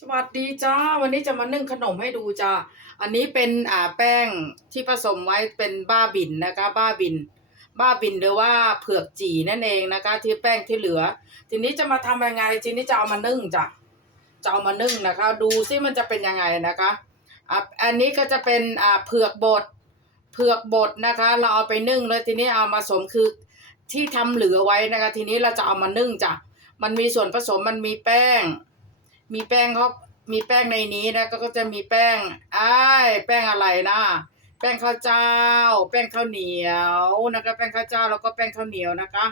สวัสดีจ้าวันนี้จะมานึ่งขนมให้ดูจ้าอันนี้เป็นอ่าแป้งที่ผสมไว้เป็นบ้าบินนะคะ บ้าบิน บ้าบินหรือว่าเผือกจีนั่นเองนะคะ ที่แป้งที่เหลือ ทีนี้จะมาทำยังไงทีนี้จะเอามานึ่งจ้ะจะเอามานึ่งนะคะ ดูซิมันจะเป็นยังไงนะคะอะอันนี้ก็จะเป็นอ่าเผือกบดเผือกบดนะคะ เราเอาไปนึ่งแล้วทีนี้เอามาสมคือที่ทำเหลือไว้นะคะ ทีนี้เราจะเอามานึ่งจ้ะมันมีส่วนผสมมันมีแป้ง มีแป้งเขามีแป้งในนี้นะก็จะมีแป้งไอ้แป้งอะไรนะแป้งข้าวเจ้า แป้งข้าวเหนียวนะคะ แป้งข้าวเจ้าแล้วก็แป้งข้าวเหนียวนะคะ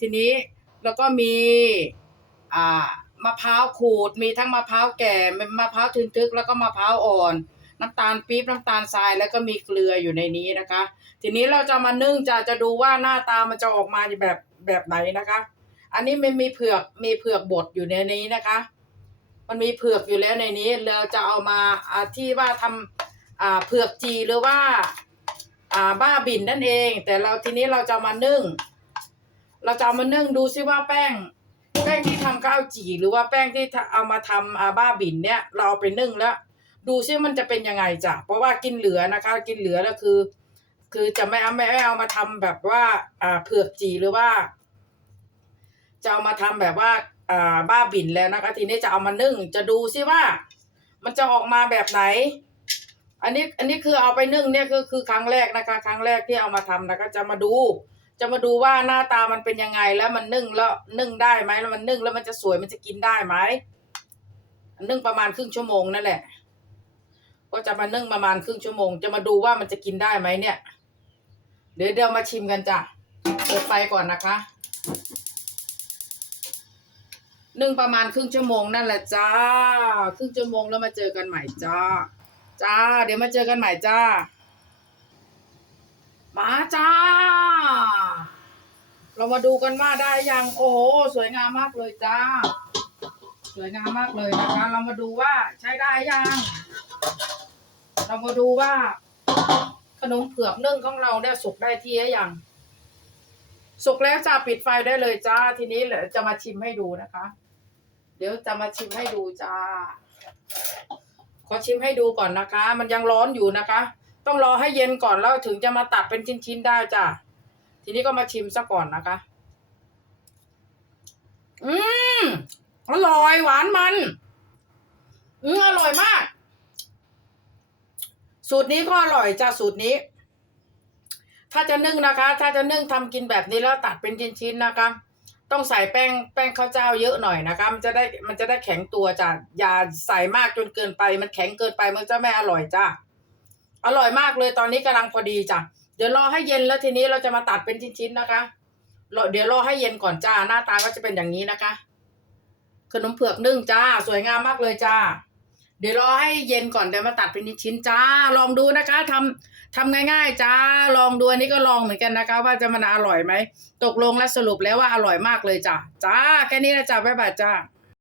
ทีนี้แล้วก็มีอ่ามะพร้าวขูด มีทั้งมะพร้าวแก่มะพร้าวทึนทึกแล้วก็มะพร้าวอ่อน น้ำตาลปี๊บน้ำตาลทรายแล้วก็มีเกลืออยู่ในนี้นะคะ ทีนี้เราจะมานึ่งจะจะดูว่าหน้าตามันจะออกมาแบบแบบไหนนะคะ อันนี้มันมีเผือกมีเผือกบดอยู่ในนี้นะคะ มันมีเผือกอยู่แล้วในนี้ เราจะเอามาที่ว่าทำเผือกจีหรือว่าบ้าบินนั่นเอง แต่เราทีนี้เราจะมานึ่ง เราจะเอามานึ่งดูซิว่าแป้ง แป้งที่ทำข้าวจีหรือว่าแป้งที่เอามาทำบ้าบินเนี่ย เราเอาไปนึ่งแล้ว ดูซิมันจะเป็นยังไงจ้ะเพราะว่ากินเหลือนะคะ กินเหลือแล้วคือ คือจะไม่เอาไม่ไม่เอามาทำแบบว่าเผือกจีหรือว่า จะเอามาทำแบบว่าอ่าบ้าบินแล้วนะคะ ทีนี้จะเอามานึ่งจะดูซิว่า มันจะออกมาแบบไหน อันนี้อันนี้คือเอาไปนึ่งเนี่ยคือคือครั้งแรกนะคะ ครั้งแรกที่เอามาทำนะคะ จะมาดู จะมาดูว่าหน้าตามันเป็นยังไงแล้วมันนึ่งแล้วนึ่งได้ไหมแล้วมันนึ่งแล้วมันจะสวยมันจะกินได้ไหมนึ่งประมาณครึ่งชั่วโมงนั่นแหละ ก็จะมานึ่งประมาณครึ่งชั่วโมง จะมาดูว่ามันจะกินได้ไหมเนี่ย เดี๋ยวเดี๋ยวมาชิมกันจ้ะเปิดไฟก่อนนะคะ นึ่งประมาณครึ่งชั่วโมงนั่นแหละจ้า ครึ่งชั่วโมงแล้วมาเจอกันใหม่จ้า จ้า เดี๋ยวมาเจอกันใหม่จ้า มาจ้า เรามาดูกันว่าได้ยังโอ้โหสวยงามมากเลยจ้า สวยงามมากเลยนะคะ เรามาดูว่าใช้ได้ยัง เรามาดูว่า ขนมเผือกนึ่งของเราเนี่ยสุกได้ที่ยังสุกแล้วจ้าปิดไฟได้เลยจ้า ทีนี้เดี๋ยวจะมาชิมให้ดูนะคะ เดี๋ยวจะมาชิมให้ดูจ้า ขอชิมให้ดูก่อนนะคะ มันยังร้อนอยู่นะคะ ต้องรอให้เย็นก่อนแล้วถึงจะมาตัดเป็นชิ้นๆได้จ้าทีนี้ก็มาชิมซะก่อนนะคะ อืมอร่อยหวานมัน อืมอร่อยมาก สูตรนี้ก็อร่อยจ้าสูตรนี้ ถ้าจะนึ่งนะคะ ถ้าจะนึ่งทำกินแบบนี้แล้วตัดเป็นชิ้นๆนะคะ ต้องใส่แป้งแป้งข้าวเจ้าเยอะหน่อยนะคะ มันจะได้มันจะได้แข็งตัวจ้ะอย่าใส่มากจนเกินไป มันแข็งเกินไปมันจะไม่อร่อยจ้าอร่อยมากเลยตอนนี้กำลังพอดีจ้ะเดี๋ยวรอให้เย็นแล้วทีนี้เราจะมาตัดเป็นชิ้นๆนะคะรอเดี๋ยวรอให้เย็นก่อนจ้าหน้าตาก็จะเป็นอย่างนี้นะคะขนมเผือกนึ่งจ้า สวยงามมากเลยจ้า ดี๋ยวรอให้เย็นก่อนเดี๋ยวมาตัดเป็นชิ้นจ้า ลองดูนะคะทำทำง่าย ๆ จ้า ลองดูอันนี้ก็ลองเหมือนกันนะคะ ว่าจะมันอร่อยไหม ตกลงและสรุปแล้วว่าอร่อยมากเลยจ้าจ้าแค่นี้นะจ้าบ๊ายบายจ้า